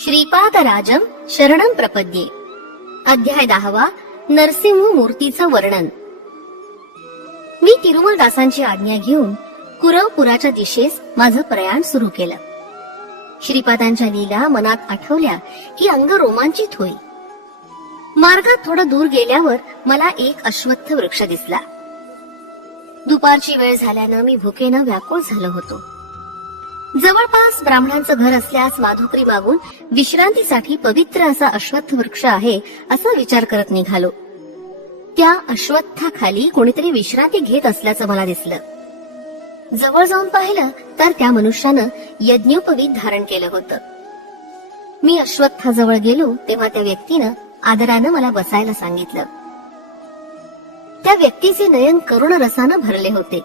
श्रीपादराजम शरणं प्रपद्ये. अध्याय 10. नरसिंह मूर्तीचं वर्णन. मी तिरुमल दासांची आज्ञा घेऊन कुरवपुराच्या दिशेस माझं प्रयाण सुरू केलं. श्रीपादांच्या लीला मनात आठवल्या की अंग रोमांचित होई. मार्गात थोडं दूर गेल्यावर मला एक अश्वत्थ वृक्ष दिसला. दुपारची वेळ झाल्यानं मी भुकेनं व्याकुळ झालो होतो. जवळपास ब्राह्मणांचं घर असल्यास माधुकरी मागून विश्रांतीसाठी पवित्र असा अश्वत्थ वृक्ष आहे असा विचार करत निघालो. त्या अश्वत्थाखाली कोणीतरी विश्रांती घेत असल्याचं मला दिसलं. जवळ जाऊन पाहिलं तर त्या मनुष्यानं यज्ञोपवीत धारण केलं होतं. मी अश्वत्थाजवळ गेलो तेव्हा त्या व्यक्तीनं आदरानं मला बसायला सांगितलं. त्या व्यक्तीचे नयन करुण रसानं भरले होते.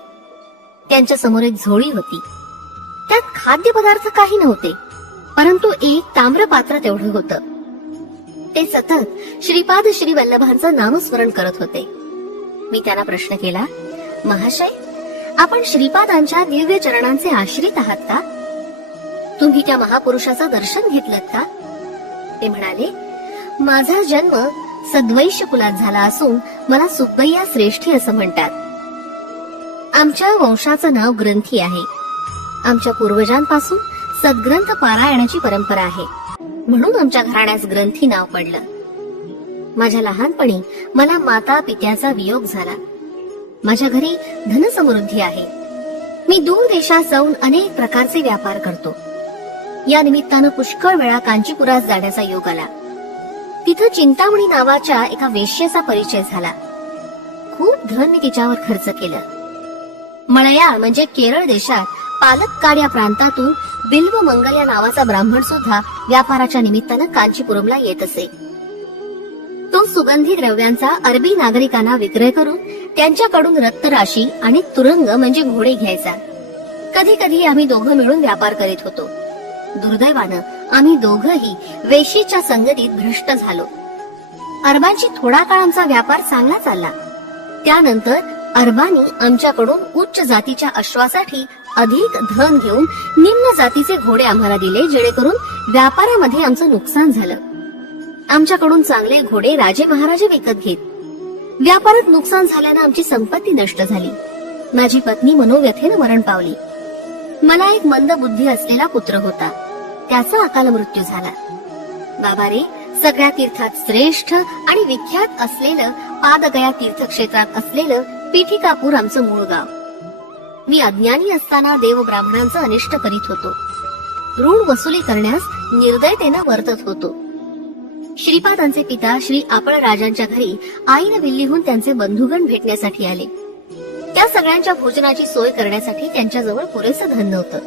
त्यांच्या समोर एक झोळी होती. त्यात खाद्यपदार्थ काही नव्हते, परंतु एक ताम्र पात्र तेवढं होतं. ते सतत श्रीपाद श्री वल्लभांचं नामस्मरण करत होते. मी त्यांना प्रश्न केला, महाशय, आपण श्रीपादांच्या दिव्य चरणांचे आश्रित आहात का? तुम्ही त्या महापुरुषाचं दर्शन घेतलं का? ते म्हणाले, माझा जन्म सद्वैश्य कुलात झाला असून मला सुब्बय्या श्रेष्ठी असं म्हणतात. आमच्या वंशाचं नाव ग्रंथी आहे. आमच्या पूर्वजांपासून सद्ग्रंथ पारायणाची परंपरा आहे, म्हणून आमच्या घराण्यास ग्रंथी नाव पडलं. माझ्या लहानपणी मला माता पित्याचा वियोग झाला. माझ्या घरी धनसमृद्धी आहे. मी दूर देशात जाऊन अनेक प्रकारचे व्यापार करतो. या निमित्तानं पुष्कळ वेळा कांचीपुरात जाण्याचा योग आला. तिथं चिंतामणी नावाच्या एका वेश्येचा परिचय झाला. खूप धन मी तिच्यावर खर्च केलं. मळयाळ म्हणजे केरळ देशात पालक्काड या प्रांतातून बिल्व मंगल या नावाचा ब्राह्मण सुद्धा व्यापाराच्या निमित्तानं कांचीपुरमला येत असे. तो सुगंधी द्रव्यांचा अरबी नागरिकांना विक्रय करून त्यांच्याकडून रत्तराशी आणि तुरंग म्हणजे घोडे घ्यायचा. कधी कधी आम्ही दोघं मिळून व्यापार करीत होतो. दुर्दैवानं आम्ही दोघंही वेशीच्या संगतीत भ्रष्ट झालो. अरबांची थोडा काळ आमचा व्यापार चांगला चालला. त्यानंतर अरबांनी आमच्याकडून उच्च जातीच्या अश्वासाठी अधिक धन घेऊन निम्न जातीचे घोडे आम्हाला दिले, जेणेकरून व्यापारामध्ये आमचं नुकसान झालं. आमच्याकडून चांगले घोडे राजे महाराजे विकत घेत. व्यापारात नुकसान झाल्यानं आमची संपत्ती नष्ट झाली. माझी पत्नी मनोव्यथेनं मरण पावली. मला एक मंद बुद्धी असलेला पुत्र होता. त्याचा अकाल मृत्यू झाला. बाबा रे, सगळ्या तीर्थात श्रेष्ठ आणि विख्यात असलेलं पादगया तीर्थक्षेत्रात असलेलं पिठिकापूर आमचं मूळ गाव. मी अज्ञानी असताना देव ब्राह्मणांचं अनिष्ट करीत होतो. ऋण वसुली करण्यास निर्दयतेनं वर्तत होतो. श्रीपादांचे पिता श्री आपण राजांच्या घरी आईन दिल्लीहून त्यांचे बंधुगण भेटण्यासाठी आले. त्या सगळ्यांच्या भोजनाची सोय करण्यासाठी त्यांच्याजवळ पुरेसं धन नव्हतं.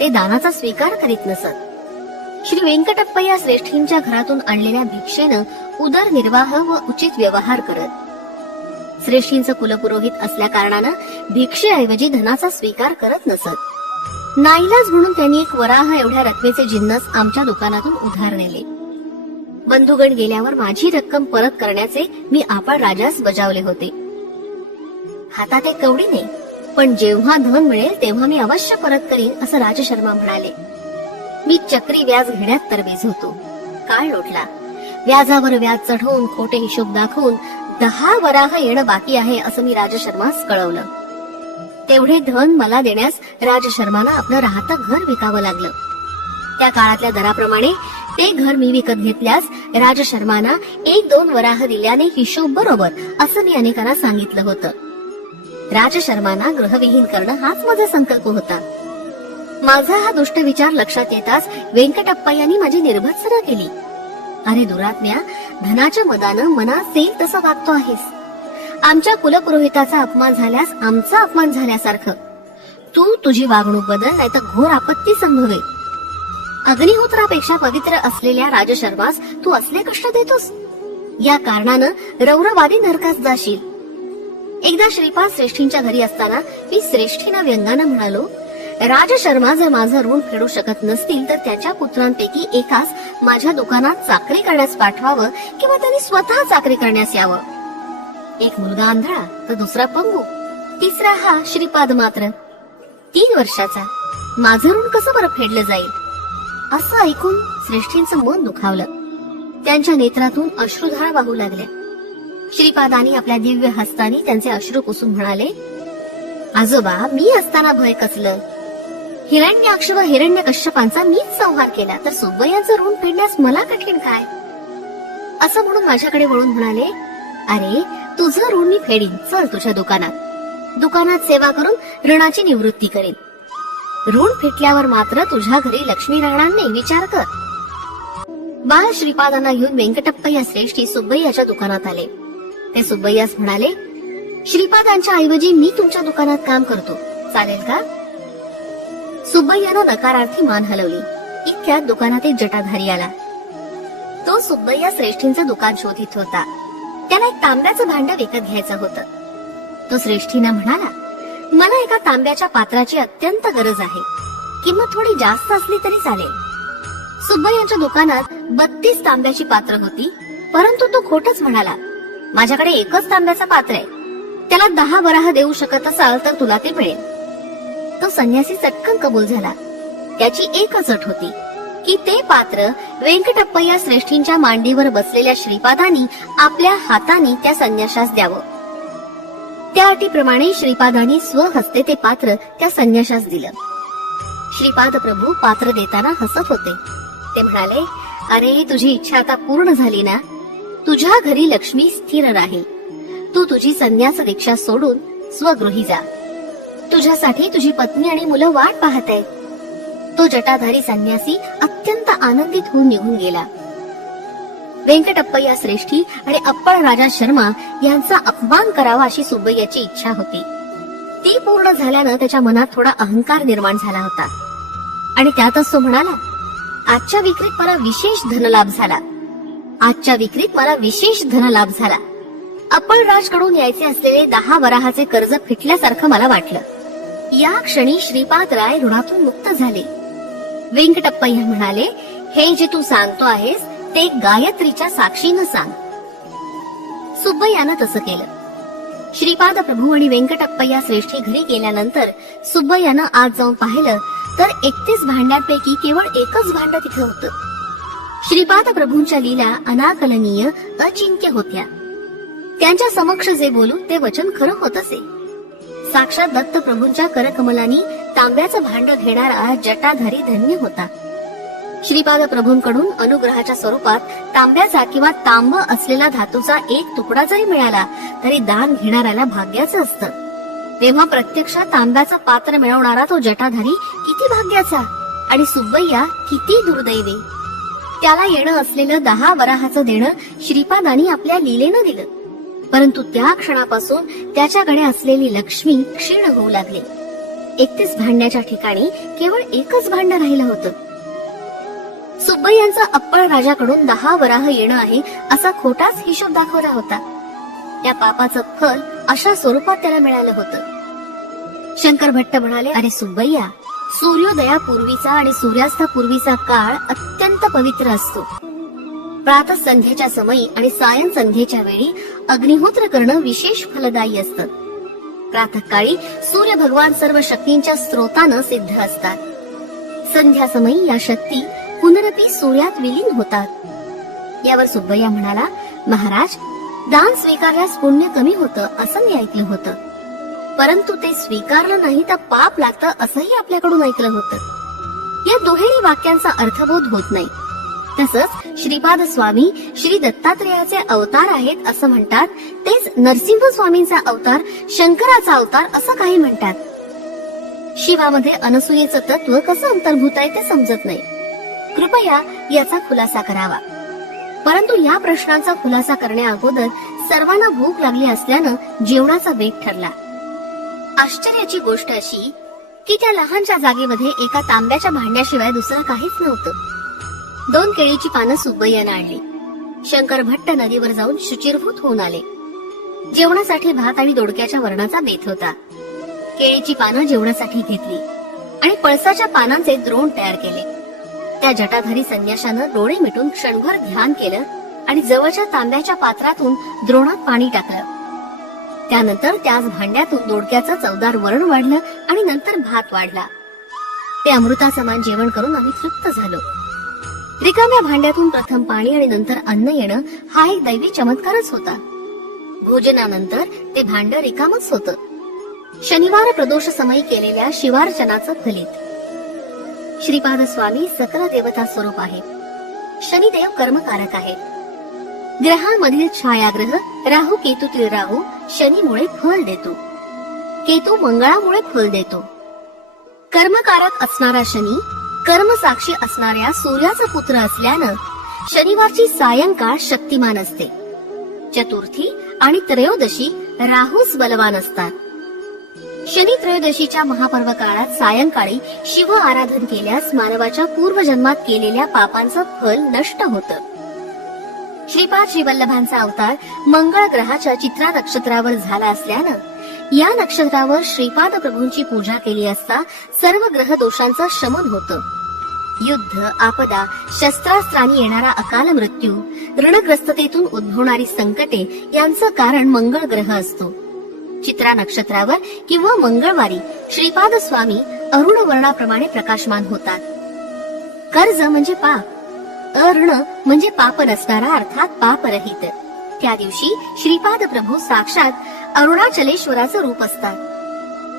ते दानाचा स्वीकार करीत नसत. श्री व्यंकटप्पय्या श्रेष्ठींच्या घरातून आणलेल्या भिक्षेनं उदरनिर्वाह व उचित व्यवहार करत. श्रेष्ठींचं कुलपुरोहित असल्या कारणानं भिक्षेऐवजी धनाचा स्वीकार करत नसत. नाईलाज म्हणून त्यांनी एक वराह एवढ्या रकमेचे जिन्नस आमच्या दुकानातून उधार नेले. बंधुगण गेल्यावर माझी रक्कम परत करण्याचे मी आपण राजास बजावले होते. हातात एक कवडी नाही, पण जेव्हा धन मिळेल तेव्हा मी अवश्य परत करीन असं राजशर्मा म्हणाले. मी चक्री व्याज घेण्यात तरबेज होतो. काळ लोटला. व्याजावर व्याज चढवून खोटे हिशोब दाखवून 10 वराह येणं बाकी आहे असं मी राजशर्मास कळवलं. तेवढे धन मला देण्यास राजशर्मानं आपलं राहतं घर विकावं लागलं. त्या काळातल्या दराप्रमाणे ते घर मी विकत घेतल्यास राजशर्माना 1-2 वराह दिल्याने हिशोब बरोबर असं मी अनेकांना सांगितलं होतं. राजशर्माना गृहविहीन करणं हाच माझा संकल्प होता. माझा हा दुष्ट विचार लक्षात येताच व्यंकटप्पय्यांनी माझी निर्भत्सना केली. अरे दुरात्म्या, धनाच्या मदानं मनात येईल तसं वागतो आहेस. आमच्या कुलपुरोहिताचा अपमान झाल्यास आमचा अपमान झाल्यासारखं. तू तुझी वागणूक बदल, नाही तर घोर आपत्ती संभवेल. अग्निहोत्रापेक्षा पवित्र असलेल्या राजशर्मास तू असले कष्ट देतोस. या कारणानं रौरवादी नरकास जाशील. एकदा श्रीपाद श्रेष्ठींच्या घरी असताना मी श्रेष्ठींना व्यंगानं म्हणालो, राजशर्मा जर माझं ऋण फेडू शकत नसतील तर त्याच्या पुत्रांपैकी एकास माझ्या दुकानात चाकरी करण्यास पाठवावं किंवा त्यांनी स्वतः चाकरी करण्यास यावं. एक मुलगा आंधळा तर दुसरा पंगू, तिसरा हा श्रीपाद मात्र 3 वर्षाचा. माझं ऋण कसं बरं फेडलं जाईल? असं ऐकून श्रेष्ठींचं मन दुखावलं. त्यांच्या नेत्रातून अश्रुधारा वाहू लागल्या. श्रीपादांनी आपल्या दिव्य हस्तानी त्यांचे अश्रू पुसून म्हणाले, आजोबा, मी असताना भय कसलं? हिरण्याक्ष व हिरण्यकश्यपांचा मीच संहार केला, तर सुब्बय्यांचं ऋण फेडण्यास मला कठीण काय? असं म्हणून माझ्याकडे वळून म्हणाले, अरे, तुझं ऋण मी फेडीन. चल तुझ्या दुकानात सेवा करून ऋणाची निवृत्ती करेन. ऋण फेटल्यावर मात्र तुझ्या घरी लक्ष्मी राहणार नाही, विचार कर. बाळ श्रीपादांना घेऊन व्यंकटप्पय्या श्रेष्ठी सुब्बय्याच्या दुकानात आले. ते सुब्बय्यास म्हणाले, श्रीपादांच्या ऐवजी मी तुमच्या दुकानात काम करतो, चालेल का? सुब्बय्यानं नकारार्थी मान हलवली. इतक्यात दुकानात एक जटाधारी आला. तो सुब्बय्या श्रेष्ठींचं दुकान शोधित होता. त्याला एक तांब्याचं भांड विकत घ्यायचं होतं. तो श्रेष्ठींना म्हणाला, मला एका तांब्याच्या पात्राची अत्यंत गरज आहे. किंमत थोडी जास्त असली तरी चालेल. सुब्बय्यांच्या दुकानात 32 तांब्याची पात्र होती, परंतु तो खोटच म्हणाला. माझ्याकडे एकच तांब्याचं पात्र आहे. त्याला 10 वराह देऊ शकत असाल तर तुला ते मिळेल. तो संन्यासी चटकन कबूल झाला. त्याची एकच अट होती की ते पात्र व्यंकटप्पय्या श्रेष्ठींच्या मांडीवर बसलेल्या श्रीपादांनी आपल्या हाताने त्या संन्याशास द्यावं. त्या अटीप्रमाणे श्रीपादांनी स्वहस्ते ते पात्र त्या संन्याशास दिलं. श्रीपाद प्रभू पात्र देताना हसत होते. ते म्हणाले, अरे, तुझी इच्छा आता पूर्ण झाली ना? तुझ्या घरी लक्ष्मी स्थिर राहील. तू तुझी संन्यास दीक्षा सोडून स्वगृही जा. तुझ्यासाठी तुझी पत्नी आणि मुलं वाट पाहत आहेत. तो जटाधारी संन्यासी अत्यंत आनंदित होऊन निघून गेला. व्यंकटप्पय्या श्रेष्ठी आणि अप्पळ राजा शर्मा यांचा अपमान करावा अशी सुब्बय्याची इच्छा होती. ती पूर्ण झाल्यानं त्याच्या मनात थोडा अहंकार निर्माण झाला होता आणि त्यातच तो म्हणाला, आजच्या विक्रीत मला विशेष धनलाभ झाला. अप्पळराजकडून यायचे असलेले 10 वराहाचे कर्ज फिटल्यासारखं मला वाटलं. या क्षणी श्रीपादराय ऋणातून मुक्त झाले. व्यंकटप्पय्या म्हणाले, हे जे तू सांगतो आहेस ते गायत्रीच्या साक्षीनं सांग. सुब्बय्यानं तसं केलं. श्रीपाद प्रभू आणि व्यंकटप्पय्या श्रेष्ठी घरी गेल्यानंतर सुब्बय्यानं आज जाऊन पाहिलं तर 31 भांड्यांपैकी केवळ एकच भांड तिथे होतं. श्रीपाद प्रभूंच्या लीला अनाकलनीय, अचिंत्य होत्या. त्यांच्या समक्ष जे बोलू ते वचन खरं होत असे. साक्षात दत्त प्रभूंच्या करकमलांनी तांब्याचं भांड घेणारा जटाधारी धन्य होता. श्रीपाद प्रभूंकडून अनुग्रहाच्या स्वरूपात तांब्याचा किंवा तांब असलेला धातूचा एक तुकडा जरी मिळाला तरी दान घेणाऱ्याला भाग्याचं असतं. तेव्हा प्रत्यक्षात तांब्याचं पात्र मिळवणारा तो जटाधारी किती भाग्याचा आणि सुब्बय्या किती दुर्दैवी. त्याला येणं असलेलं 10 वराहाचं देणं श्रीपादांनी आपल्या लीलेनं दिलं, परंतु त्या क्षणापासून त्याच्याकडे असलेली लक्ष्मी क्षीण होऊ लागली. 31 भांड्याच्या ठिकाणी केवळ एकच भांड राहिलं होतं. सुब्बय्यांचा अप्पळ राजाकडून 10 वराह येणं आहे असा खोटाच हिशोब दाखवला होता. त्या पापाचं फल अशा स्वरूपात त्याला मिळालं होतं. शंकर भट्ट म्हणाले, अरे सुब्बय्या, सूर्योदयापूर्वीचा आणि सूर्यास्तापूर्वीचा काळ अत्यंत पवित्र असतो. प्रातः संध्येच्या समयी आणि सायं संध्येच्या वेळी अग्निहोत्र करणं विशेष फलदायी असतं. प्रातःकाळी सूर्य भगवान सर्व शक्तींच्या स्रोतानं सिद्ध असतात. संध्या समयी या शक्ती पुनरपी सूर्यात विलीन होतात. यावर सुब्बय्या म्हणाला, महाराज, दान स्वीकारल्यास पुण्य कमी होतं असं मी ऐकलं होतं, परंतु ते स्वीकारलं नाही तर पाप लागतं असंही आपल्याकडून ऐकलं होतं. या दुहेरी वाक्यांचा अर्थबोध होत नाही. तसंच श्रीपाद स्वामी श्री दत्तात्रेयाचे अवतार आहेत असं म्हणतात, तेच नरसिंह स्वामींचा अवतार, शंकराचा अवतार असं काही म्हणतात. शिवामध्ये अनसूयेचं तत्व कसं अंतर्भूत आहे ते समजत नाही. कृपया याचा खुलासा करावा. परंतु या प्रश्नांचा खुलासा करण्या अगोदर सर्वांना भूक लागली असल्यानं जेवणाचा बेत ठरला. आश्चर्याची गोष्ट अशी की त्या लहानच्या जागेमध्ये एका तांब्याच्या भांड्याशिवाय दुसरं काहीच नव्हतं. 2 केळीची पानं सुब्बय्यानं आणली. शंकर भट्ट नदीवर जाऊन शुचिरभूत होऊन आले. जेवणासाठी भात आणि दोडक्याच्या वरणाचा बेत होता. केळीची पानं जेवणासाठी घेतली आणि पळसाच्या पानांचे द्रोण तयार केले. त्या जटाधारी संन्याशानं डोळे मिटून क्षणभर ध्यान केलं आणि जवळच्या तांब्याच्या पात्रातून द्रोणात पाणी टाकलं. त्यानंतर त्याच भांड्यातून दोडक्याचं चवदार वरण वाढलं आणि नंतर भात वाढला. ते अमृतासमान जेवण करून आम्ही तृप्त झालो. रिकाम्या भांड्यातून प्रथम पाणी आणि नंतर अन्न येणं हा एक दैवी चमत्कारच होता. भोजनानंतर ते भांड रिकामच होतं. शनिवार प्रदोष समयी केलेल्या शिवार्चनाचं फलित. श्रीपाद स्वामी सकल देवता स्वरूप आहे. शनिदेव कर्मकारक आहे. ग्रहांमधील छायाग्रह राहू केतूतील राहू शनीमुळे फल देतो. केतू मंगळामुळे फल देतो. कर्मकारक असणारा शनी कर्मसाक्षी असणाऱ्या सूर्याचा पुत्र असल्यानं शनिवारची सायंकाळ शक्तिमान असते. चतुर्थी आणि त्रयोदशी राहूस बलवान असतात. शनी त्रयोदशीच्या महापर्व काळात सायंकाळी शिव आराधन केल्यास मानवाच्या पूर्वजन्मात केलेल्या पापांचं फल नष्ट होतं. श्रीपाद श्रीवल्लभांचा अवतार मंगळ ग्रहाच्या चित्रा नक्षत्रावर झाला असल्यानं या नक्षत्रावर श्रीपाद प्रभूंची पूजा केली असता सर्व ग्रह दोषांचं शमन होतं. युद्ध, आपदा, शस्त्रास्त्रांनी येणारा अकाल मृत्यू, ऋणग्रस्ततेतून उद्भवणारी संकटे यांचं कारण मंगळ ग्रह असतो. चित्रा नक्षत्रावर किंवा मंगळवारी श्रीपाद स्वामी अरुण वर्णाप्रमाणे प्रकाशमान होतात. कर्ज म्हणजे पाप, अऋण म्हणजे पाप नसणारा अर्थात पापरहित. त्या दिवशी श्रीपाद प्रभू साक्षात अरुणाचलेश्वराचं रूप असतात.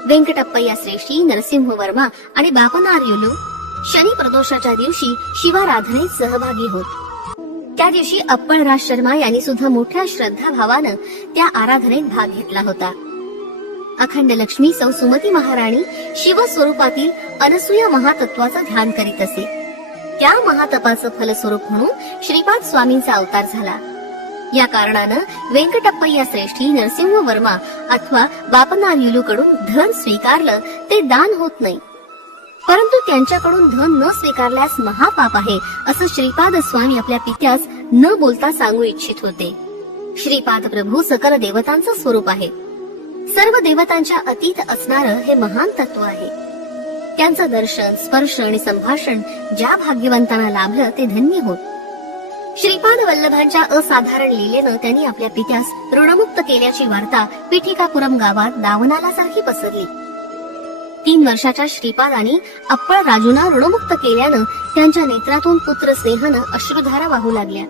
व्यंकटप्पय्या श्रेष्ठी, नरसिंह वर्मा आणि बापनार युलू शनी प्रदोषाच्या दिवशी शिवाराधनेत सहभागी होत. त्या दिवशी अप्पळराज शर्मा यांनी सुद्धा मोठ्या श्रद्धाभावानं त्या आराधनेत भाग घेतला होता. अखंड लक्ष्मी सौ सुमती महाराणी शिवस्वरूपातील अनसूया महातत्वाचं ध्यान करीत असे. त्या महातपाचं फलस्वरूप म्हणून श्रीपाद स्वामींचा अवतार झाला. या कारणानं व्यंकटप्पय्या श्रेष्ठी, नरसिंह वर्मा अथवा बापनार युलूकडून धन स्वीकारलं ते दान होत नाही, परंतु त्यांच्याकडून धन न स्वीकारल्यास महापाप आहे असं श्रीपाद स्वामी आपल्या पित्यास न बोलता सांगू इच्छित होते. श्रीपाद प्रभू सकल देवतांचं स्वरूप आहे. सर्व देवतांच्या अतीत असणारं हे महान तत्व आहे. त्यांचं दर्शन, स्पर्श आणि संभाषण ज्या भाग्यवंतांना लाभलं ते धन्य होत. श्रीपाद वल्लभांच्या असाधारण लीलेनं त्यांनी आपल्या पित्यास ऋणमुक्त केल्याची वार्ता पिठिकापुरम गावात दावनालासारखी पसरली. 3 वर्षाच्या श्रीपादांनी अप्पळ राजूंना ऋणमुक्त केल्यानं त्यांच्या नेत्रातून पुत्र स्नेहानं अश्रुधारा वाहू लागल्या.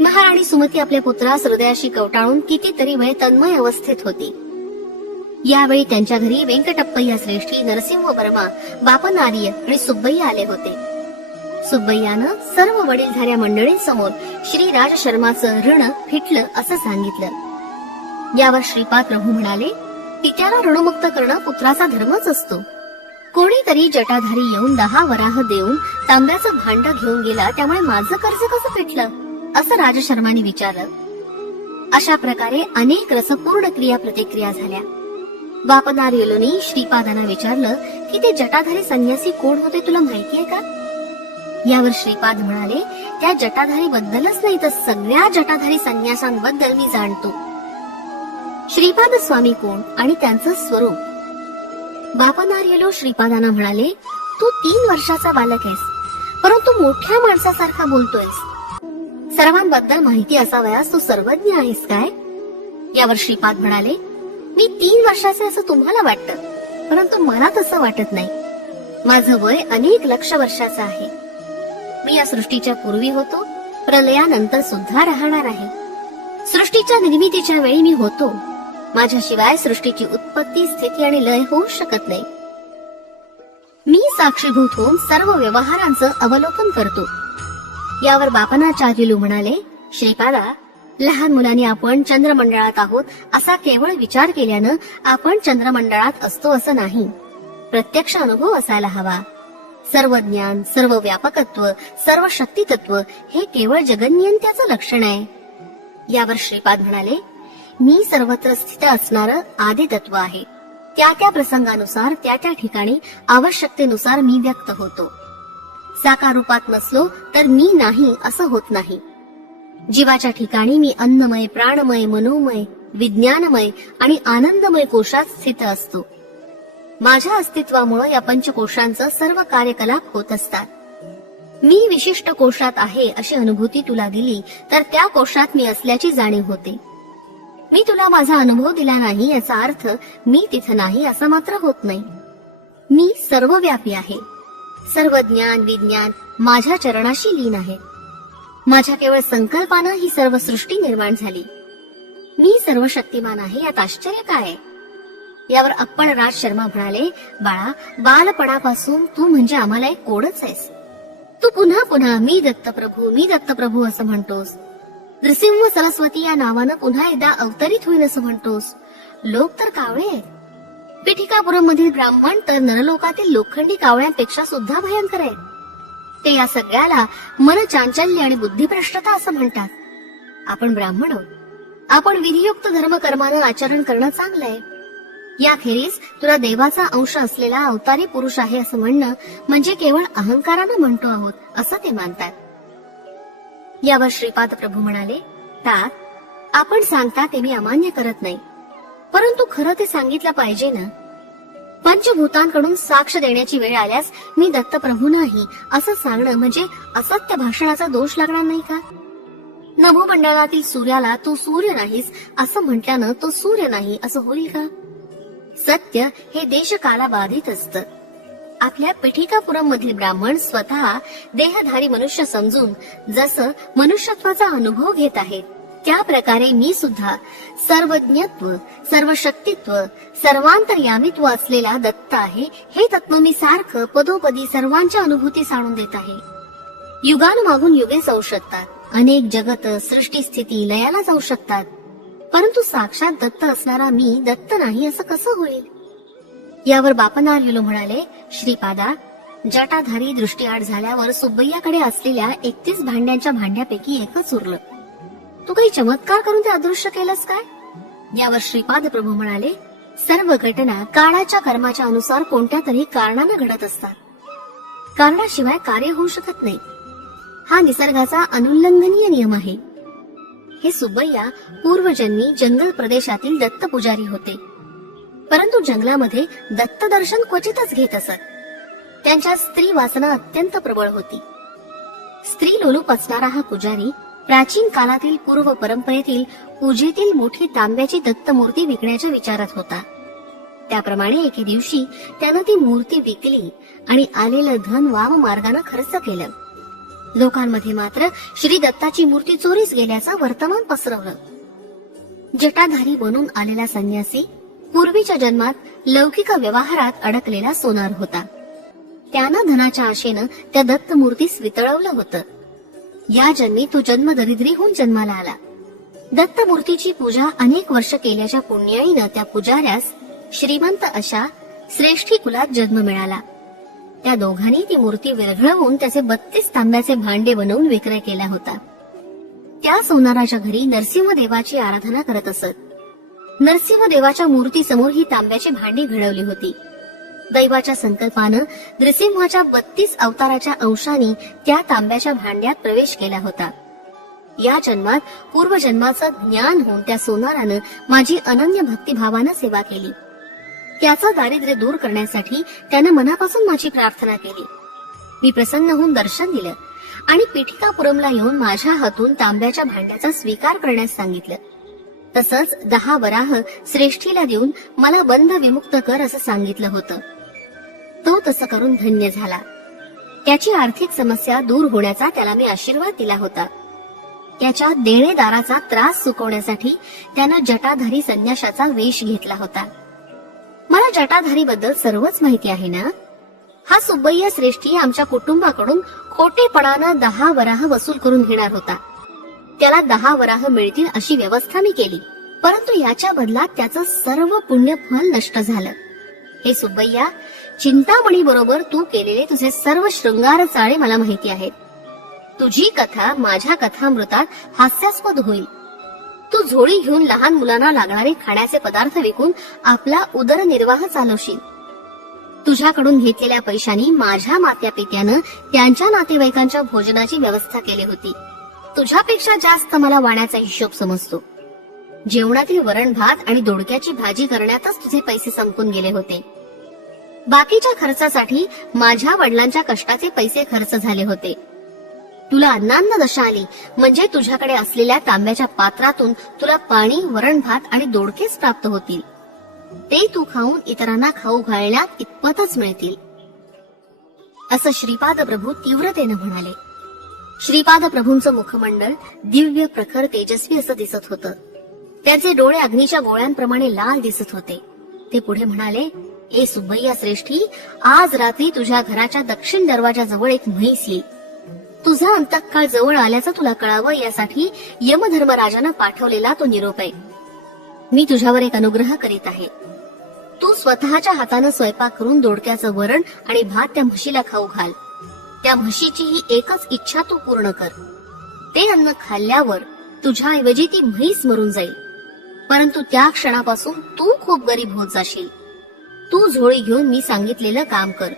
महाराणी सुमती आपल्या पुत्रास हृदयाशी कवटाळून कितीतरी वेळ तन्मय अवस्थेत होती. यावेळी त्यांच्या घरी व्यंकटप्पय्या श्रेष्ठी, नरसिंह वर्मा, बापनार्य आणि सुब्बय्या आले होते. सुब्बय्यानं सर्व वडीलधाऱ्या मंडळींसमोर श्री राज शर्माचं ऋण फिटलं असं सांगितलं. यावर श्रीपाद प्रभू म्हणाले, पित्याला ऋणमुक्त करणं पुत्राचा धर्मच असतो. कोणीतरी जटाधारी येऊन 10 वराह देऊन तांब्याचं भांड घेऊन गेला, त्यामुळे माझं कर्ज कसं फिटलं असं राजशर्माने विचारलं. अशा प्रकारे अनेक रसपूर्ण क्रिया प्रतिक्रिया झाल्या. बापनार युलूनी श्रीपादांना विचारलं की ते जटाधारी संन्यासी कोण होते तुला माहितीये का? यावर श्रीपाद म्हणाले, त्या जटाधारी बद्दलच नाही तर सगळ्या जटाधारी संन्यासांबद्दल मी जाणतो. श्रीपाद स्वामी कोण आणि त्यांचं स्वरूप? बापनार युलू श्रीपादांना म्हणाले, तू 3 वर्षाचा बालक आहेस, परंतु मोठ्या माणसासारखा बोलतोयस. सर्वांबद्दल माहिती असावयास तू सर्वज्ञ आहेस काय? यावर श्रीपाद म्हणाले, मी 3 वर्षाचे असं तुम्हाला वाटतं, परंतु मला तसं वाटत नाही. माझं वय अनेक लक्ष वर्षाचं आहे. मी या सृष्टीच्या पूर्वी होतो, प्रलयानंतर सुद्धा राहणार आहे. सृष्टीच्या निर्मितीच्या वेळी मी होतो. माझ्याशिवाय सृष्टीची उत्पत्ती, स्थिती आणि लय होऊ शकत नाही. मी साक्षीभूत होऊन सर्व व्यवहारांचं अवलोकन करतो. यावर बापनाचार्युलू म्हणाले, श्रीपादा, लहान मुलांनी आपण चंद्रमंडळात आहोत असा केवळ विचार केल्यानं आपण चंद्रमंडळात असतो असं नाही. प्रत्यक्ष अनुभव असायला हवा. सर्व ज्ञान, सर्व व्यापकत्व, सर्व शक्तितत्व हे केवळ जगन्यंत्याचं लक्षण आहे. यावर श्रीपाद म्हणाले, मी सर्वत्र स्थित असणारं आदी तत्व आहे. त्या त्या प्रसंगानुसार त्या त्या ठिकाणी आवश्यकतेनुसार मी व्यक्त होतो. साकार रूपात नसलो तर मी नाही असं होत नाही. जीवाच्या ठिकाणी मी अन्नमय, प्राणमय, मनोमय, विज्ञानमय आणि आनंदमय कोशात स्थित असतो. माझ्या अस्तित्वामुळे या पंचकोशांचं सर्व कार्यकलाप होत असतात. मी विशिष्ट कोशात आहे अशी अनुभूती तुला दिली तर त्या कोशात मी असल्याची जाणीव होते. मी तुला माझा अनुभव दिला नाही याचा अर्थ मी तिथं नाही असं मात्र होत नाही. मी सर्वव्यापी आहे. सर्व ज्ञान, विज्ञान, माझ्या चरणाशी लीन आहेत. माझ्या केवळ संकल्पानं ही सर्व सृष्टी निर्माण झाली. मी सर्व शक्तिमान आहे, यात आश्चर्य काय आहे? यावर अप्पड राज शर्मा म्हणाले, बाळा, बालपणापासून तू म्हणजे आम्हाला एक कोडच आहेस. तू पुन्हा पुन्हा मी दत्तप्रभू, मी दत्तप्रभू असं म्हणतोस. नृसिंह सरस्वती या नावानं पुन्हा एकदा अवतरित होईल असं म्हणतोस. लोक तर कावळे आहेत. पिठिकापुरम मधील ब्राह्मण तर नरलोकातील लोखंडी कावळ्यांपेक्षा सुद्धा भयंकर आहेत. ते या सगळ्याला मन चांचल्य आणि बुद्धिभ्रष्टता असं म्हणतात. आपण ब्राह्मण आहोत. आपण विधियुक्त धर्मकर्मानं आचरण करणं चांगलं आहे. याखेरीज तुला देवाचा अंश असलेला अवतारी पुरुष आहे असं म्हणणं म्हणजे केवळ अहंकारानं म्हणतो आहोत असं ते मानतात. यावर श्रीपाद प्रभू म्हणाले, तात आपण सांगता ते मी अमान्य करत नाही, परंतु खरं ते सांगितलं पाहिजे ना. पंचभूतांकडून साक्ष देण्याची वेळ आल्यास मी दत्तप्रभू नाही असं सांगणं म्हणजे असत्य भाषणाचा दोष लागणार नाही का? नभोमंडळातील सूर्याला तू सूर्य नाहीस असं म्हटल्यानं तो सूर्य नाही असं होईल का? सत्य हे देशकाला बाधित असतं. आपल्या पिठिकापुरम मधील ब्राह्मण स्वतः देहधारी मनुष्य समजून जसं मनुष्यत्वाचा अनुभव घेत आहेत, त्या प्रकारे मी सुद्धा सर्वज्ञत्व, सर्वशक्तित्व, सर्वांतर्यामित्व असलेला दत्त आहे हे तत्व मी सारखं पदोपदी सर्वांच्या अनुभूतीस आणून देत आहे. युगानुमागून युगे जाऊ शकतात, अनेक जगत सृष्टी स्थिती लयाला जाऊ शकतात, परंतु साक्षात दत्त असणारा मी दत्त नाही असं कसं होईल? यावर बापनार्युलू म्हणाले, श्रीपादा, जटाधारी दृष्टीआड झाल्यावर सुब्बय्याकडे असलेल्या 31 भांड्यांच्या भांड्यापैकी एकच उरलं. तू काही चमत्कार करून ते अदृश्य केलंस काय? यावर श्रीपाद प्रभू म्हणाले, सर्व घटना काळाच्या कर्माच्या अनुसार कोणत्या तरी कारणानं घडत असतात. कारणाशिवाय कार्य होऊ शकत नाही. हा निसर्गाचा अनुल्लंघनीय नियम आहे. हे सुब्बय्या पूर्वजन्मी जंगल प्रदेशातील दत्त पुजारी होते, परंतु जंगलामध्ये दत्त दर्शन क्वचितच घेत असत. त्यांच्या स्त्री वासना अत्यंत प्रबळ होती. स्त्री लोलूप असणारा हा पुजारी प्राचीन काळातील पूर्व परंपरेतील पूजेतील मोठी तांब्याची दत्तमूर्ती विकण्याच्या विचारात होता. त्याप्रमाणे एके दिवशी त्यानं ती मूर्ती विकली आणि आलेलं धन वाम मार्गाने खर्च केलं. लोकांमध्ये मात्र श्री दत्ताची मूर्ती चोरीस गेल्याचं वर्तमान पसरवलं. जटाधारी बनून आलेला संन्यासी पूर्वीच्या जन्मात लौकिक व्यवहारात अडकलेला सोनार होता. त्यानं धनाच्या आशेनं त्या दत्त मूर्तीस वितळवलं होतं. या जन्मी तो जन्मदरिद्री होऊन जन्माला आला. दत्त मूर्तीची पूजा अनेक वर्ष केल्याच्या पुण्याईनं त्या पुजाऱ्यास श्रीमंत अशा श्रेष्ठी कुलात जन्म मिळाला. त्या दोघांनी ती मूर्ती विरघळवून त्याचे 32 तांब्याचे भांडे बनवून विक्रय केला होता. त्या सोनाराच्या घरी नरसिंहदेवाची आराधना करत असत. नरसिंहदेवाच्या मूर्ती समोर ही तांब्याची भांडी घडवली होती. दैवाच्या संकल्पानं नृसिंहाच्या 32 अवताराच्या अंशांनी त्या तांब्याच्या भांड्यात प्रवेश केला होता. या जन्मात पूर्वजन्माचं ज्ञान होऊन त्या सोनारानं माझी अनन्य भक्तिभावानं सेवा केली. त्याचं दारिद्र्य दूर करण्यासाठी त्यानं मनापासून माझी प्रार्थना केली. मी प्रसन्न होऊन दर्शन दिलं आणि पिठिकापुरमला येऊन माझ्या हातून तांब्याच्या भांड्याचा स्वीकार करण्यास सांगितलं. तसंच 10 वराह श्रेष्ठीला देऊन मला बंध विमुक्त कर असं सांगितलं होतं. तो तसं करून धन्य झाला. त्याची आर्थिक समस्या दूर होण्याचा त्याला मी आशीर्वाद दिला होता. त्याच्या देणेदाराचा त्रास चुकवण्यासाठी त्यानं जटाधारी संन्याशाचा वेश घेतला होता. मला जटाधारी बद्दल सर्वच माहिती आहे ना. हा सुब्बय्या श्रेष्ठी आमच्या कुटुंबाकडून खोटेपणानं 10 वराह वसूल करून घेणार होता. त्याला 10 वराह मिळतील अशी व्यवस्था मी केली, परंतु याच्या बदलात त्याचं सर्व पुण्य फल नष्ट झालं. हे सुब्बय्या, चिंतामणी बरोबर तू केलेले तुझे सर्व शृंगार चाळे मला माहिती आहेत. तुझी कथा माझ्या कथामृतात हास्यास्पद होईल. तू झोळी घेऊन लहान मुलांना लागणारे खाण्याचे पदार्थ विकून आपला उदरनिर्वाह चालवशील. तुझ्याकडून घेतलेल्या पैशांनी माझ्या मात्यापित्यानं त्यांच्या नातेवाईकांच्या भोजनाची व्यवस्था केली होती. तुझ्यापेक्षा जास्त मला वाण्याचा हिशोब समजतो. जेवणातील वरण भात आणि दोडक्याची भाजी करण्यातच तुझे पैसे संपून गेले होते. बाकीच्या खर्चासाठी माझ्या वडिलांच्या कष्टाचे पैसे खर्च झाले होते. तुला अन्नान्न दशा आली म्हणजे तुझ्याकडे असलेल्या तांब्याच्या पात्रातून तुला पाणी, वरण भात आणि दोडकेच प्राप्त होतील. ते तू खाऊन इतरांना खाऊ घालण्यात इतपतच मिळतील. असं श्रीपाद प्रभू तीव्रतेनं म्हणाले. श्रीपाद प्रभूंचं मुखमंडळ दिव्य प्रखर तेजस्वी असं दिसत होतं. त्याचे डोळे अग्नीच्या गोळ्यांप्रमाणे लाल दिसत होते. ते पुढे म्हणाले, ए सुब्बय्या श्रेष्ठी, आज रात्री तुझ्या घराच्या दक्षिण दरवाजाजवळ एक म्हैस येईल. तुझा अंतकाळ जवळ आल्याचं तुला कळावं यासाठी यमधर्मराजानं पाठवलेला तो निरोप आहे. मी तुझ्यावर एक अनुग्रह करीत आहे. तू स्वतःच्या हातानं स्वयंपाक करून दोडक्याचं वरण आणि भात त्या म्हशीला खाऊ घाल. त्या म्हशीची ही एकच इच्छा तू पूर्ण कर. ते अन्न खाल्ल्यावर तुझ्याऐवजी ती म्हैस मरून जाईल. परंतु त्या क्षणापासून तू खूप गरीब होत जाशील. तू झोळी घेऊन मी सांगितलेलं काम कर.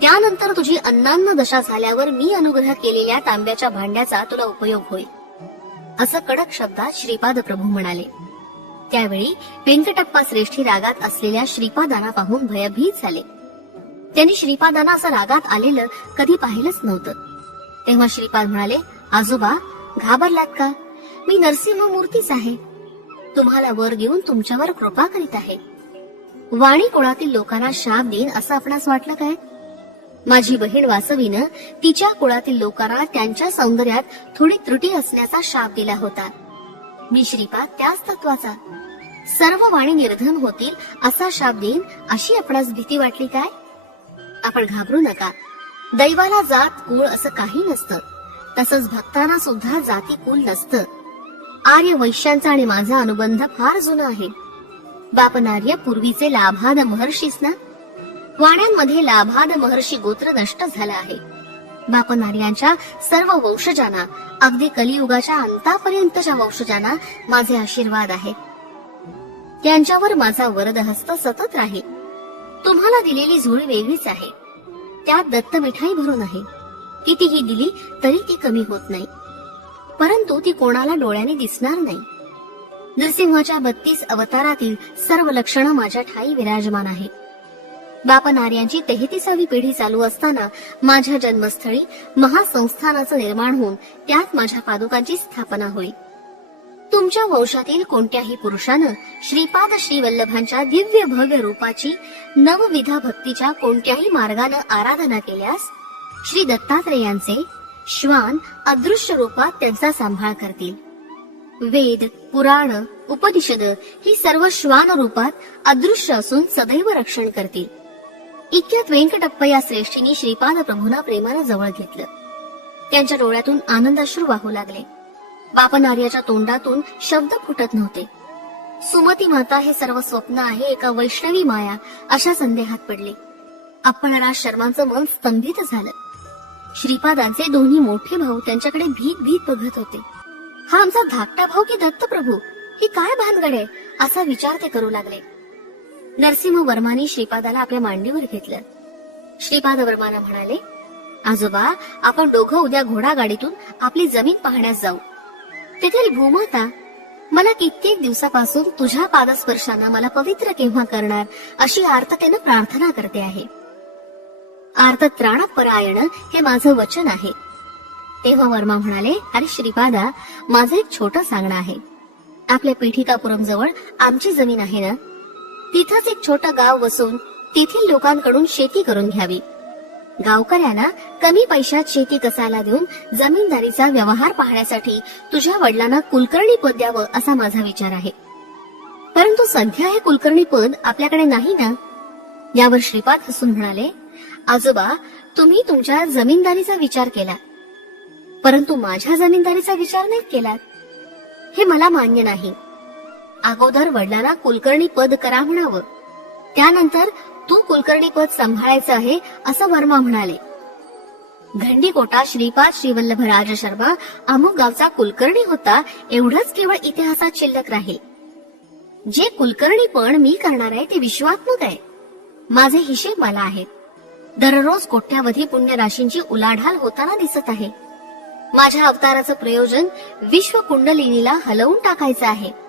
त्यानंतर तुझी अन्नान्न दशा झाल्यावर मी अनुग्रह केलेल्या तांब्याच्या भांड्याचा तुला उपयोग होईल. असं कडक शब्दात श्रीपाद प्रभू म्हणाले. त्यावेळी व्यंकटप्पा श्रेष्ठी रागात असलेल्या श्रीपादांना पाहून भयभीत झाले. त्यांनी श्रीपादांना असं रागात आलेलं कधी पाहिलंच नव्हतं. तेव्हा श्रीपाद म्हणाले, आजोबा घाबरलात का? मी नरसिंहमूर्तीच आहे. तुम्हाला वर देऊन तुमच्यावर कृपा करीत आहे. वाणी कुळातील लोकांना शाप देईन असं आपणास वाटलं काय? माझी बहीण वासवीनं तिच्या कुळातील लोकांना त्यांच्या सौंदर्यात थोडी त्रुटी असण्याचा शाप दिला होता. मी श्रीपाद त्याच तत्वाचा. सर्व वाणी निर्धन होतील असा शाप देईन अशी आपणास भीती वाटली काय? आपण घाबरू नका. दैवाला जात कुळ असं काही नसतं. तसंच भक्तांना सुद्धा जाती कुल नसतं. आर्य वैश्यांचा आणि माझा अनुबंध फार जुना आहे. बापनार्य पूर्वीचे लाभाद महर्षीच ना. वाण्यांमध्ये लाभाद महर्षी गोत्र नष्ट झालं आहे. बापनार्यांच्या सर्व वंशजांना, अगदी कलियुगाच्या अंतापर्यंतच्या वंशजांना माझे आशीर्वाद आहे. त्यांच्यावर माझा वरदहस्त सतत राहील. तुम्हाला दिलेली झोळी वेगळीच आहे. त्यात दत्त मिठाई भरून आहे. कितीही दिली तरी ती कमी होत नाही. परंतु ती कोणाला डोळ्याने दिसणार नाही. नरसिंहाच्या 32 अवतारातील सर्व लक्षणं माझ्या ठाई विराजमान आहेत. बापनार्यांची 33वी पिढी चालू असताना माझ्या जन्मस्थळी महासंस्थानाचं निर्माण होऊन त्यात माझ्या पादुकांची स्थापना होईल. तुमच्या वंशातील कोणत्याही पुरुषानं श्रीपाद श्रीवल्लभांच्या दिव्य भव्य रूपाची नवविधा भक्तीच्या कोणत्याही मार्गानं आराधना केल्यास श्री दत्तात्रेयांचे श्वान अदृश्य रूपात त्यांचा सांभाळ करतील. वेद, पुराण, उपनिषद ही सर्व श्वान रूपात अदृश्य असून सदैव रक्षण करतील. इतक्यात व्यंकटप्पा या श्रेष्ठींनी श्रीपाद प्रभूंना प्रेमानं जवळ घेतलं. त्यांच्या डोळ्यातून आनंदाश्रू वाहू लागले. बापनार्याच्या तोंडातून शब्द फुटत नव्हते. सुमती माता हे सर्व स्वप्न आहे, एका वैष्णवी माया अशा संदेहात पडले. अप्पळराज शर्मांचं मन स्तंभित झालं. श्रीपादांचे दोन्ही मोठे भाऊ त्यांच्याकडे भीत भीत बघत होते. हा आमचा धाकटा भाऊ की दत्तप्रभू? ही काय भानगड आहे असा विचार ते करू लागले. नरसिंह वर्मानी श्रीपादाला आपल्या मांडीवर घेतलं. श्रीपाद वर्माना म्हणाले, आजोबा आपण दोघं उद्या घोडागाडीतून आपली जमीन पाहण्यास जाऊ. तेथील भूमाता मला कित्येक दिवसापासून तुझ्या पादस्पर्शानं मला पवित्र केव्हा करणार अशी आर्ततेनं प्रार्थना करते आहे. आर्तत्राणपरायण हे माझं वचन आहे. तेव्हा वर्मा म्हणाले, अरे श्रीपादा, माझं एक छोटं सांगणं आहे. आपल्या पीठिकापुरम जवळ आमची जमीन आहे ना, तिथंच एक छोटं गाव वसून तेथील लोकांकडून शेती करून घ्यावी. गावकऱ्यांना कमी पैशात शेती कसायला देऊन जमीनदारीचा व्यवहार पाहण्यासाठी तुझ्या वडिलांना कुलकर्णी पद द्यावं असा माझा विचार आहे. परंतु सध्या हे कुलकर्णी पद आपल्याकडे नाही ना. यावर श्रीपाद हसून म्हणाले, आजोबा तुम्ही तुमच्या जमीनदारीचा विचार केला, परंतु माझ्या जमीनदारीचा विचार नाही केला. हे मला मान्य नाही. अगोदर वडिलांना कुलकर्णी पद करा म्हणावं, त्यानंतर तू कुलकर्णी पद सांभाळायचं आहे असं वर्मा म्हणाले. घंडीकोटा श्रीपाद श्रीवल्लभराज शर्मा अमुक गावचा कुलकर्णी होता एवढंच केवळ इतिहासात शिल्लक राहील. जे कुलकर्णी पण मी करणार आहे ते विश्वात्मक आहे. माझे हिशेब मला आहेत. दररोज कोट्यावधी पुण्य राशींची उलाढाल होताना दिसत आहे. माझ्या अवताराचं प्रयोजन विश्व कुंडलिनीला हलवून टाकायचं आहे.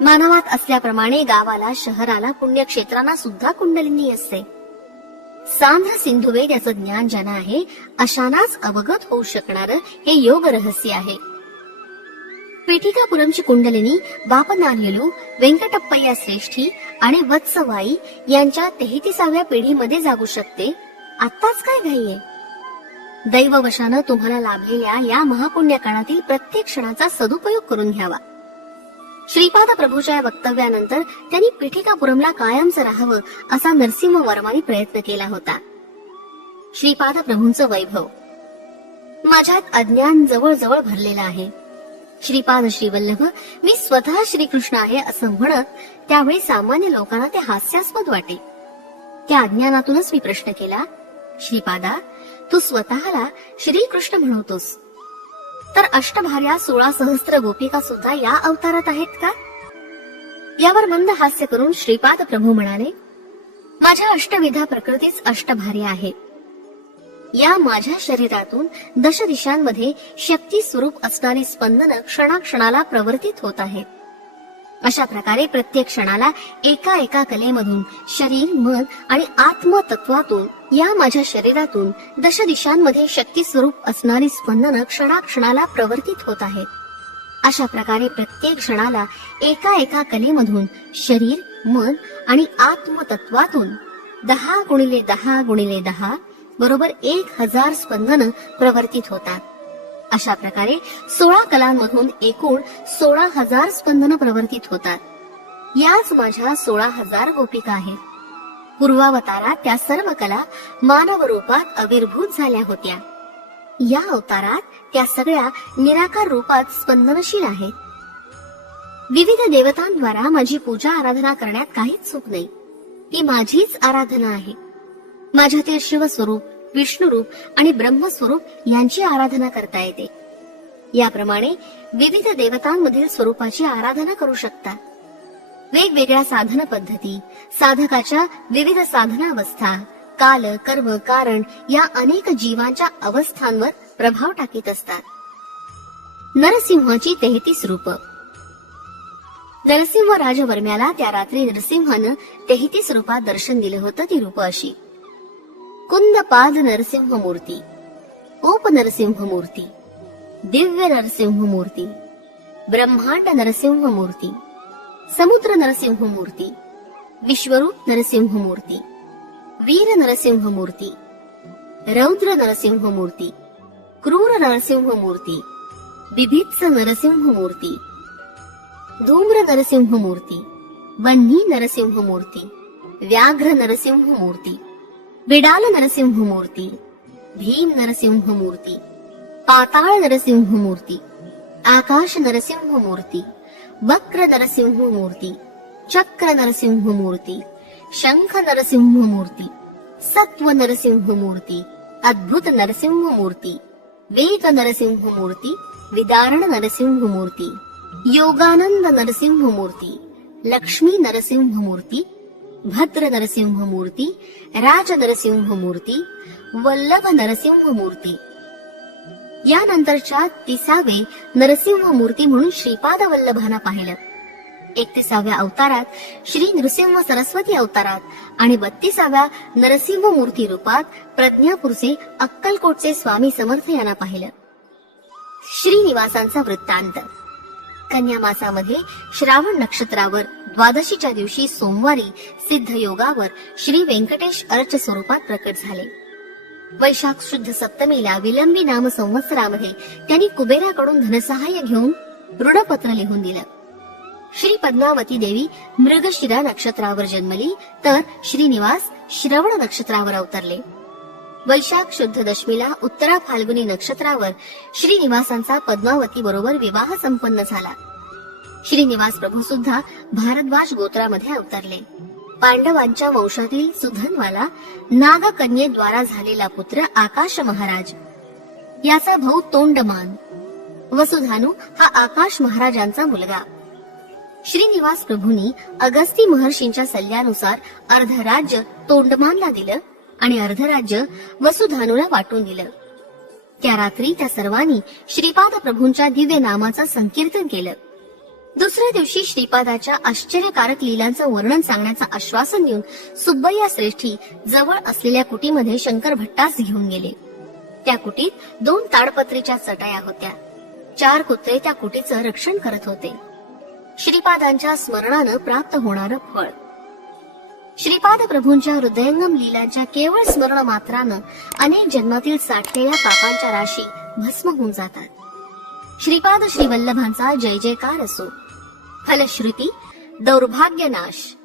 मानवात असल्याप्रमाणे गावाला, शहराला, पुण्यक्षेत्रांना सुद्धा कुंडलिनी असते. सांध्र सिंधुवेद याचं ज्ञान ज्यांना आहे अशांनाच अवगत होऊ शकणार हे योग रहस्य आहे. पीठिकापुरमची कुंडलिनी बापनार्यलू, व्यंकटप्पय्या श्रेष्ठी आणि वत्सवाई यांच्या 33व्या पिढीमध्ये जागू शकते आत्ताच काय घाईये? दैववशानं तुम्हाला लाभलेल्या या महापुण्य काळातील प्रत्येक क्षणाचा सदुपयोग करून घ्यावा. श्रीपाद प्रभूच्या या वक्तव्यानंतर त्यांनी पीठिकापुरमला कायमचं राहावं असा नरसिंह वर्मांनी प्रयत्न केला होता. श्रीपाद प्रभूंचं वैभव. माझ्यात अज्ञान जवळजवळ भरलेलं आहे. श्रीपाद श्रीवल्लभ मी स्वतः श्रीकृष्ण आहे असं म्हणत त्यावेळी सामान्य लोकांना ते हास्यास्पद वाटे. त्या अज्ञानातूनच मी प्रश्न केला, श्रीपादा तू स्वतःला श्रीकृष्ण म्हणवतोस, तर अष्टभार्या 16 सहस्त्र गोपिका सुद्धा या अवतारात आहेत का? यावर मंद हास्य करून श्रीपाद प्रभू म्हणाले, माझ्या अष्टविधा प्रकृतीच अष्टभार्या आहे. या माझ्या शरीरातून दश दिशांमध्ये शक्ती स्वरूप असणारी स्पंदन क्षणाक्षणाला प्रवर्तित होत आहेत. अशा प्रकारे प्रत्येक क्षणाला एका एका कलेमधून शरीर, मन आणि आत्मतत्वातून या माझ्या शरीरातून दश दिशांमध्ये शक्ती स्वरूप असणारी स्पंदन क्षणाक्षणाला प्रवर्तित होत आहेत. अशा प्रकारे प्रत्येक क्षणाला एका एका कलेमधून शरीर, मन आणि आत्मतत्वातून 10 गुणिले 10 गुणिले 10 बरोबर 1000 स्पंदन प्रवर्तित होतात. अशा प्रकारे 16 कलांमधून एकूण 16,000 स्पंदन प्रवर्तित होतात. याच माझ्या 16,000 गोपिका आहेत. पूर्वावतारात त्या सर्व कला मानव रूपात आविर्भूत झाल्या होत्या. या अवतारात त्या सगळ्या निराकार रूपात स्पंदनशील आहेत. विविध देवतांद्वारा माझी पूजा आराधना करण्यात काहीच चूक नाही. ती माझीच आराधना आहे. माझ्यातील शिवस्वरूप, विष्णुरूप आणि ब्रह्मस्वरूप यांची आराधना करता येते. याप्रमाणे विविध देवतांमधील स्वरूपाची आराधना करू शकता. वेगवेगळ्या साधन पद्धती, साधकाच्या विविध साधनावस्था, काल, कर्म, कारण या अनेक जीवांच्या अवस्थांवर प्रभाव टाकीत असतात. नरसिंहाची 33 रूप. नरसिंह राजवर्म्याला त्या रात्री नरसिंहानं 33 रूपात दर्शन दिलं होतं. ती रूप अशी: कुंदपाद नरसिंह मूर्ती, ओप नरसिंह मूर्ती, दिव्य नरसिंह मूर्ती, ब्रह्मांड नरसिंह मूर्ती, समुद्र नरसिंह मूर्ती, विश्वरूप नरसिंह मूर्ती, वीर नरसिंह मूर्ती, रौद्र नरसिंह मूर्ती, क्रूर नरसिंह मूर्ती, बिभत्स नरसिंह मूर्ती, धूम्र नरसिंह मूर्ती, वन्ही नरसिंह मूर्ती, व्याघ्र नरसिंह मूर्ती, बिडाल नरसिंह मूर्ती, भीम नरसिंह मूर्ती, पाताळ नरसिंह मूर्ती, आकाश नरसिंह मूर्ती, वक्र नरसिंह मूर्ती, चक्र नरसिंह मूर्ती, शंख नरसिंह मूर्ती, सत्व नरसिंह मूर्ती, अद्भुत नरसिंह मूर्ती, वेग नरसिंह मूर्ती, विदारण नरसिंह मूर्ती, योगानंद नरसिंह मूर्ती, लक्ष्मी नरसिंह मूर्ती, भद्र नरसिंह मूर्ती, राज नरसिंह मूर्ती, वल्लभ नरसिंह मूर्ती. यानंतरच्या 30वे नरसिंह मूर्ती म्हणून श्रीपाद वल्लभांना पाहिलं. 31व्या अवतारात श्री नृसिंह सरस्वती अवतारात आणि 32व्या नरसिंह मूर्ती रूपात प्रज्ञापूरचे अक्कलकोटचे स्वामी समर्थ यांना पाहिलं. श्रीनिवासांचा वृत्तांत. कन्या मासामध्ये श्रावण नक्षत्रावर द्वादशीच्या दिवशी सोमवारी सिद्ध योगावर श्री व्यंकटेश अर्च स्वरूपात प्रकट झाले. वैशाख शुद्ध सप्तमीला विलंबी नाम संवत्सरामध्ये त्यांनी कुबेराकडून धनसहाय्य घेऊन ऋणपत्र लिहून दिलं. श्री पद्मावती देवी मृगशिरा नक्षत्रावर जन्मली, तर श्रीनिवास श्रवण नक्षत्रावर अवतरले. वैशाख शुद्ध दशमीला उत्तरा फाल्गुनी नक्षत्रावर श्रीनिवासांचा पद्मावती बरोबर विवाह संपन्न झाला. श्रीनिवास प्रभू सुद्धा भारद्वाज गोत्रामध्ये अवतरले. पांडवांच्या वंशातील सुधन्वाला नागकन्येद्वारा झालेला पुत्र आकाश महाराज, याचा भाऊ तोंडमान. वसुधानु हा आकाश महाराजांचा मुलगा. श्रीनिवास प्रभूंनी अगस्ती महर्षींच्या सल्ल्यानुसार अर्ध राज्य तोंडमानला दिलं आणि अर्धराज्य वसुधानूला वाटून दिलं. त्या रात्री त्या सर्वांनी श्रीपाद प्रभूंच्या दिव्य नामाचं संकीर्तन केलं. दुसऱ्या दिवशी श्रीपादाच्या आश्चर्यकारक लीलांचं वर्णन सांगण्याचं आश्वासन देऊन सुब्बय्या श्रेष्ठी जवळ असलेल्या कुटीमध्ये शंकर भट्टास घेऊन गेले. त्या कुटीत 2 ताडपत्रीच्या चटया होत्या. 4 कुत्रे त्या कुटीचं रक्षण करत होते. श्रीपादांच्या स्मरणानं प्राप्त होणारं फळ. श्रीपाद प्रभूंच्या हृदयंगम लीलांच्या केवळ स्मरण मात्रानं अनेक जन्मातील साठलेल्या पापांच्या राशी भस्म होऊन जातात। श्रीपाद श्रीवल्लभांचा जय जयकार असो। फलश्रुती दौर्भाग्य नाश।